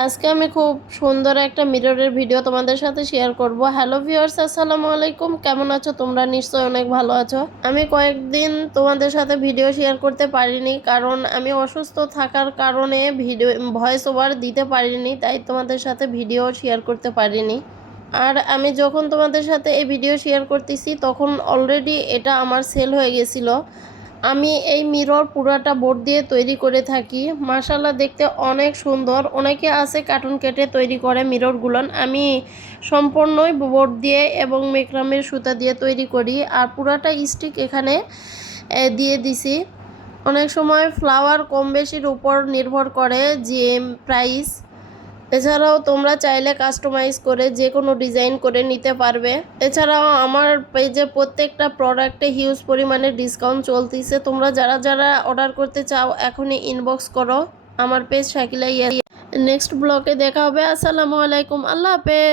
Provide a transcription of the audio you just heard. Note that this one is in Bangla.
আজকে আমি খুব সুন্দর একটা মিররের ভিডিও তোমাদের সাথে শেয়ার করব। হ্যালো ভিউয়ার্স, আসসালামু আলাইকুম। কেমন আছো তোমরা? নিশ্চয়ই অনেক ভালো আছো। আমি কয়েকদিন তোমাদের সাথে ভিডিও শেয়ার করতে পারিনি, কারণ আমি অসুস্থ থাকার কারণে ভিডিও ভয়েস ওভার দিতে পারিনি, তাই তোমাদের সাথে ভিডিও শেয়ার করতে পারিনি। আর আমি যখন তোমাদের সাথে এই ভিডিও শেয়ার করতেছি তখন অলরেডি এটা আমার সেল হয়ে গেছিলো। আমি এই মিরর পুরাটা বোর্ড দিয়ে তৈরি করে থাকি। মাশাআল্লাহ, দেখতে অনেক সুন্দর। অনেকে আছে কার্টুন কেটে তৈরি করে মিররগুলো, আমি সম্পূর্ণই বোর্ড দিয়ে এবং মেকরামের সুতা দিয়ে তৈরি করি। আর পুরাটা স্টিক এখানে দিয়ে দিছি। অনেক সময় ফ্লাওয়ার কম বেশির উপর নির্ভর করে যে প্রাইস। এছাড়াও তোমরা চাইলে কাস্টমাইজ করে যে কোনো ডিজাইন করে নিতে পারবে। এছাড়াও আমার পেজে প্রত্যেকটা প্রোডাক্টে হিউজ পরিমাণে ডিসকাউন্ট চলতেছে। তোমরা যারা যারা অর্ডার করতে চাও এখনই ইনবক্স করো আমার পেজ শাকিলা ইয়া। নেক্সট ব্লগে দেখা হবে। আসসালামু আলাইকুম, আল্লাহ হাফেজ।